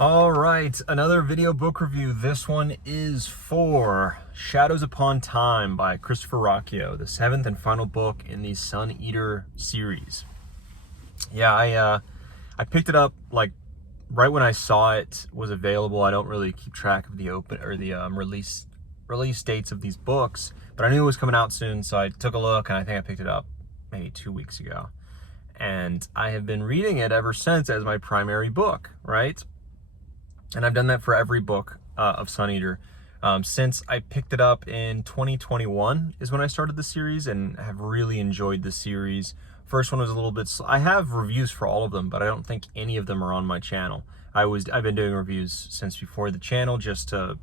All right, another video book review. This one is for Shadows Upon Time by Christopher Ruocchio, the seventh and final book in the Suneater series. Yeah, I picked it up like right when I saw it was available. I don't really keep track of the release dates of these books, but I knew it was coming out soon, so I took a look and I think I picked it up maybe 2 weeks ago. And I have been reading it ever since as my primary book, right? And I've done that for every book of Suneater. Since I picked it up in 2021 is when I started the series, and have really enjoyed the series. First one was a little bit I have reviews for all of them, but I don't think any of them are on my channel. I've been doing reviews since before the channel, just to,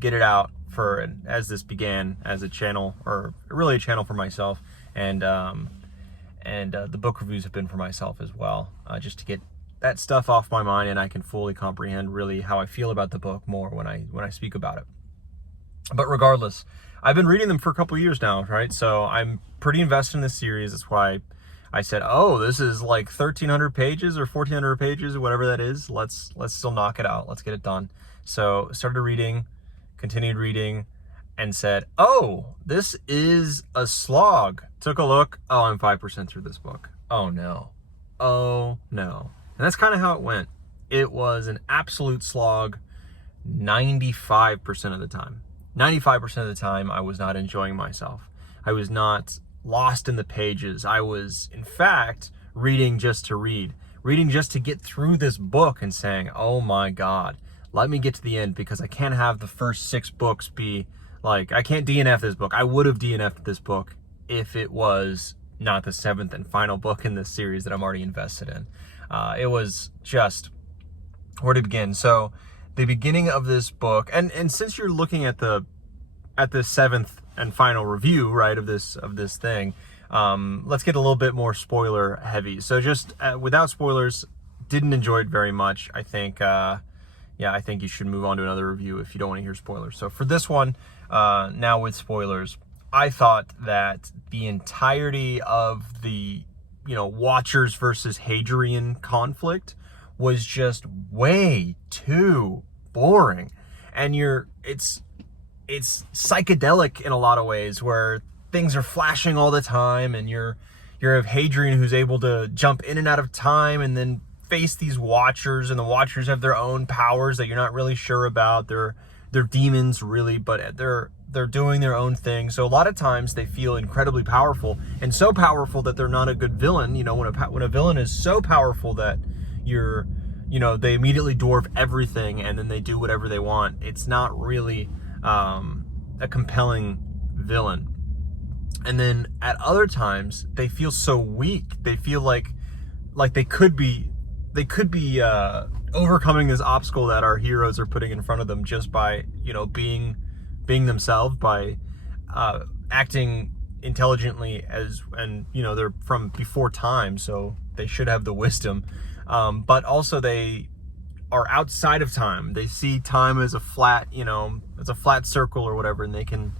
get it out for, as this began as a channel, or really a channel for myself, and the book reviews have been for myself as well, just to get that stuff off my mind, and I can fully comprehend really how I feel about the book more when I speak about it. But regardless, I've been reading them for a couple of years now, right? So I'm pretty invested in this series. That's why I said, oh, this is like 1,300 pages or 1,400 pages or whatever that is. Let's still knock it out. Let's get it done. So started reading, continued reading, and said, oh, this is a slog. Took a look. Oh, I'm 5% through this book. Oh no. Oh no. And that's kind of how it went. It was an absolute slog 95% of the time. 95% of the time, I was not enjoying myself. I was not lost in the pages. I was, in fact, reading just to read. Reading just to get through this book and saying, oh my God, let me get to the end, because I can't have the first 6 books be like, I can't DNF this book. I would have DNF'd this book if it was not the 7th and final book in this series that I'm already invested in. It was just, where to begin? So the beginning of this book, and since you're looking at the 7th and final review, right, of this thing, let's get a little bit more spoiler heavy. So just without spoilers, didn't enjoy it very much. I think I think you should move on to another review if you don't want to hear spoilers. So for this one, now with spoilers, I thought that the entirety of the Watchers versus Hadrian conflict was just way too boring. And it's psychedelic in a lot of ways, where things are flashing all the time, and you have Hadrian, who's able to jump in and out of time and then face these Watchers, and the Watchers have their own powers that you're not really sure about. They're demons, really, but they're doing their own thing. So a lot of times they feel incredibly powerful, and so powerful that they're not a good villain. When a villain is so powerful that they immediately dwarf everything, and then they do whatever they want, it's not really a compelling villain. And then at other times they feel so weak. They feel like they could be overcoming this obstacle that our heroes are putting in front of them, just by being themselves, by acting intelligently, and they're from before time, so they should have the wisdom, but also they are outside of time. They see time as a flat circle or whatever, and they can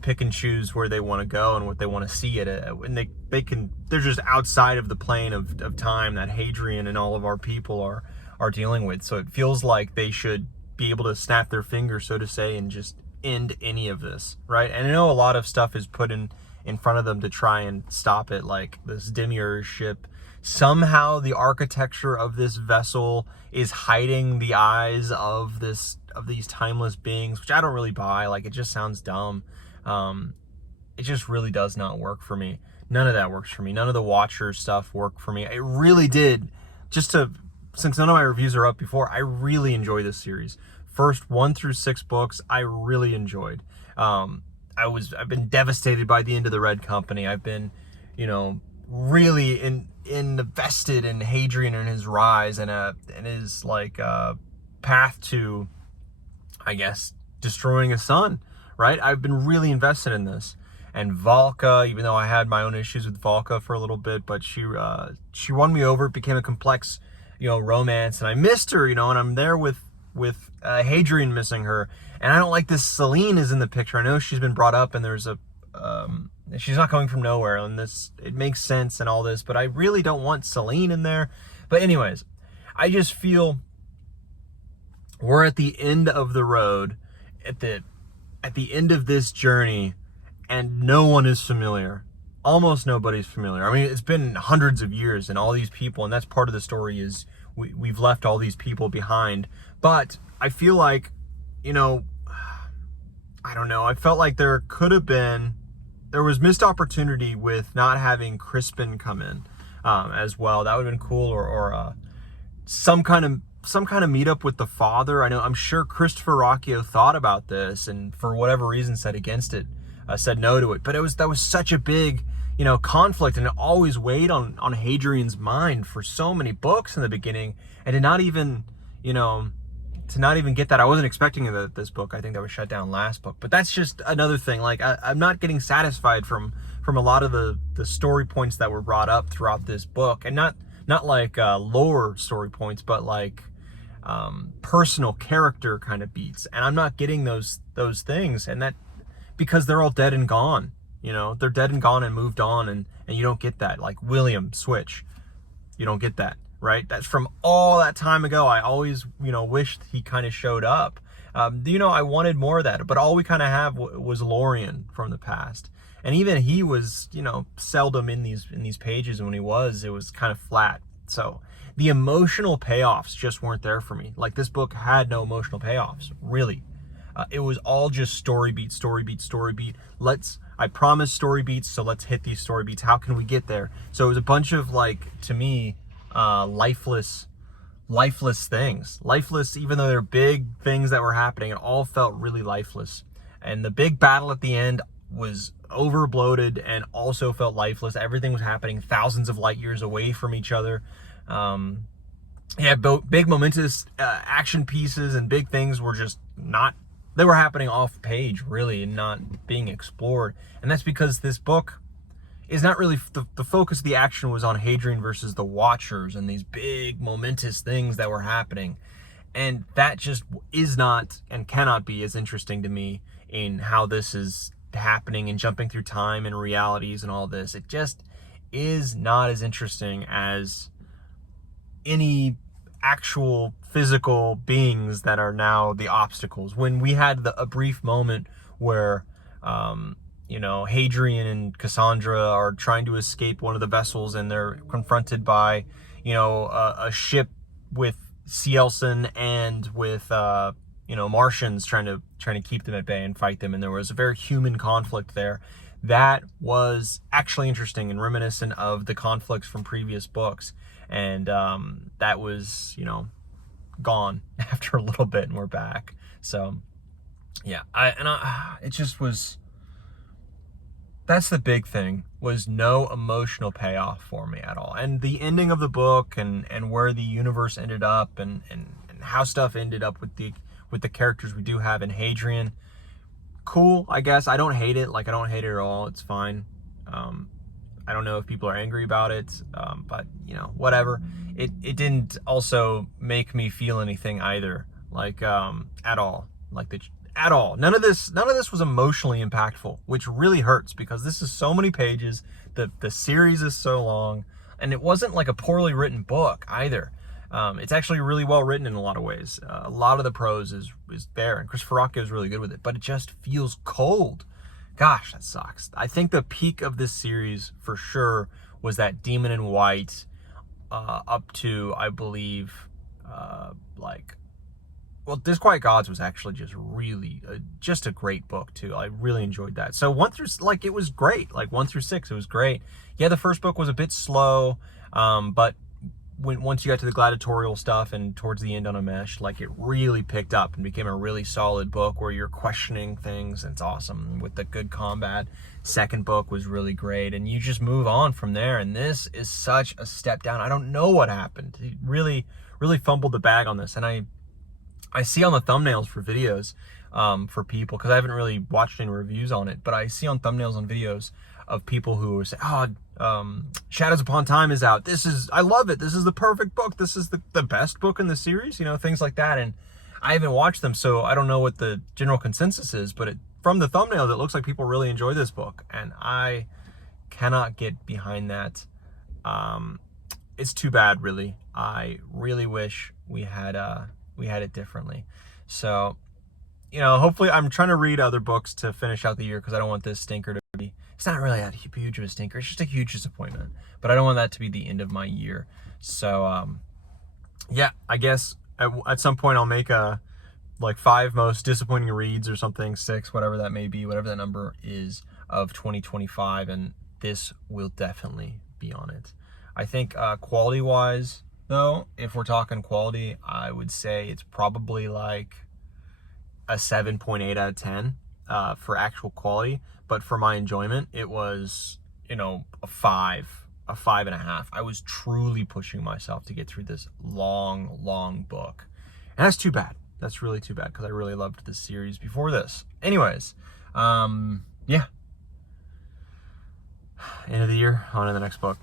pick and choose where they want to go and what they want to see it at, and they're just outside of the plane of time that Hadrian and all of our people are dealing with. So it feels like they should be able to snap their fingers, so to say, and just end any of this, right? And I know a lot of stuff is put in front of them to try and stop it, like this Demiurge ship. Somehow the architecture of this vessel is hiding the eyes of these timeless beings, which I don't really buy. Like, it just sounds dumb. It just really does not work for me. None of that works for me. None of the Watcher stuff worked for me. It really did. Since none of my reviews are up before, I really enjoy this series. First 1 through 6 books, I really enjoyed. I've been devastated by the end of the Red Company. I've been, really invested in Hadrian and his rise, and his path to, I guess, destroying his son, right? I've been really invested in this. And Valka, even though I had my own issues with Valka for a little bit, but she won me over. It became a complex, romance, and I missed her, and I'm there with Hadrian missing her, and I don't like this Selene is in the picture. I know she's been brought up, and there's she's not coming from nowhere, and it makes sense and all this, but I really don't want Selene in there. But anyways, I just feel we're at the end of the road, at the end of this journey, and no one is familiar. Almost nobody's familiar. I mean, it's been hundreds of years, and all these people, and that's part of the story, is we've left all these people behind. But I feel like, you know, I don't know. I felt like there was missed opportunity with not having Crispin come in as well. That would have been cool, or some kind of meetup with the father. I'm sure Christopher Ruocchio thought about this, and for whatever reason said against it, said no to it. But that was such a big, conflict, and it always weighed on Hadrian's mind for so many books in the beginning, and to not even get that. I wasn't expecting this book. I think that was shut down last book. But that's just another thing. Like, I'm not getting satisfied from a lot of the story points that were brought up throughout this book, and not like lore story points, but like personal character kind of beats. And I'm not getting those things, and that because they're all dead and gone. They're dead and gone and moved on, and you don't get that. Like William Switch, you don't get that, right? That's from all that time ago. I always, wished he kind of showed up. I wanted more of that, but all we kind of have was Lorien from the past. And even he was, seldom in these pages. And when he was, it was kind of flat. So the emotional payoffs just weren't there for me. Like, this book had no emotional payoffs, really. It was all just story beat. I promised story beats, so let's hit these story beats. How can we get there? So it was a bunch of, like, to me, lifeless things. Lifeless, even though they're big things that were happening, it all felt really lifeless. And the big battle at the end was over bloated and also felt lifeless. Everything was happening thousands of light years away from each other. Big momentous action pieces and big things were just not, they were happening off page, really, and not being explored. And that's because this book is not really, the focus of the action was on Hadrian versus the Watchers and these big momentous things that were happening. And that just is not and cannot be as interesting to me in how this is happening and jumping through time and realities and all this. It just is not as interesting as any actual physical beings that are now the obstacles. When we had a brief moment where Hadrian and Cassandra are trying to escape one of the vessels, and they're confronted by a ship with Cielson and with Martians trying to keep them at bay and fight them, and there was a very human conflict there. That was actually interesting and reminiscent of the conflicts from previous books. And that was, gone after a little bit, and we're back. So, yeah, it just was, that's the big thing, was no emotional payoff for me at all. And the ending of the book and where the universe ended up and how stuff ended up with the characters we do have in Hadrian, cool, I guess. I don't hate it. Like, I don't hate it at all. It's fine. I don't know if people are angry about it, but whatever. It didn't also make me feel anything either, like at all. At all. None of this was emotionally impactful, which really hurts, because this is so many pages. The series is so long, and it wasn't like a poorly written book either. It's actually really well written in a lot of ways. A lot of the prose is there, and Christopher Ruocchio is really good with it, but it just feels cold. Gosh, that sucks. I think the peak of this series for sure was that Demon in White, up to, I believe, Disquiet Gods was actually just really, just a great book too. I really enjoyed that. So 1 through, it was great. 1 through 6, it was great. Yeah, the first book was a bit slow, but once you got to the gladiatorial stuff and towards the end on Amesh, it really picked up and became a really solid book where you're questioning things, and it's awesome with the good combat. Second book was really great, and you just move on from there, and this is such a step down. I don't know what happened. He really, really fumbled the bag on this, and I see on the thumbnails for videos for people, because I haven't really watched any reviews on it, but I see on thumbnails on videos of people who say, Shadows Upon Time is out. I love it. This is the perfect book. This is the best book in the series, things like that. And I haven't watched them, so I don't know what the general consensus is, but from the thumbnails, it looks like people really enjoy this book, and I cannot get behind that. It's too bad, really. I really wish we had we had it differently. So, you know, hopefully I'm trying to read other books to finish out the year, because I don't want this stinker to be, it's not really that huge of a stinker, it's just a huge disappointment, but I don't want that to be the end of my year. So yeah, I guess at some point I'll make a like 5 most disappointing reads or something, 6, whatever that may be, whatever that number is, of 2025, and this will definitely be on it. I think quality wise though, if we're talking quality, I would say it's probably like a 7.8 out of 10 for actual quality, but for my enjoyment, it was, you know, a 5.5. I was truly pushing myself to get through this long book, and that's too bad. That's really too bad, because I really loved this series before this. Anyways, yeah, end of the year, on to the next book.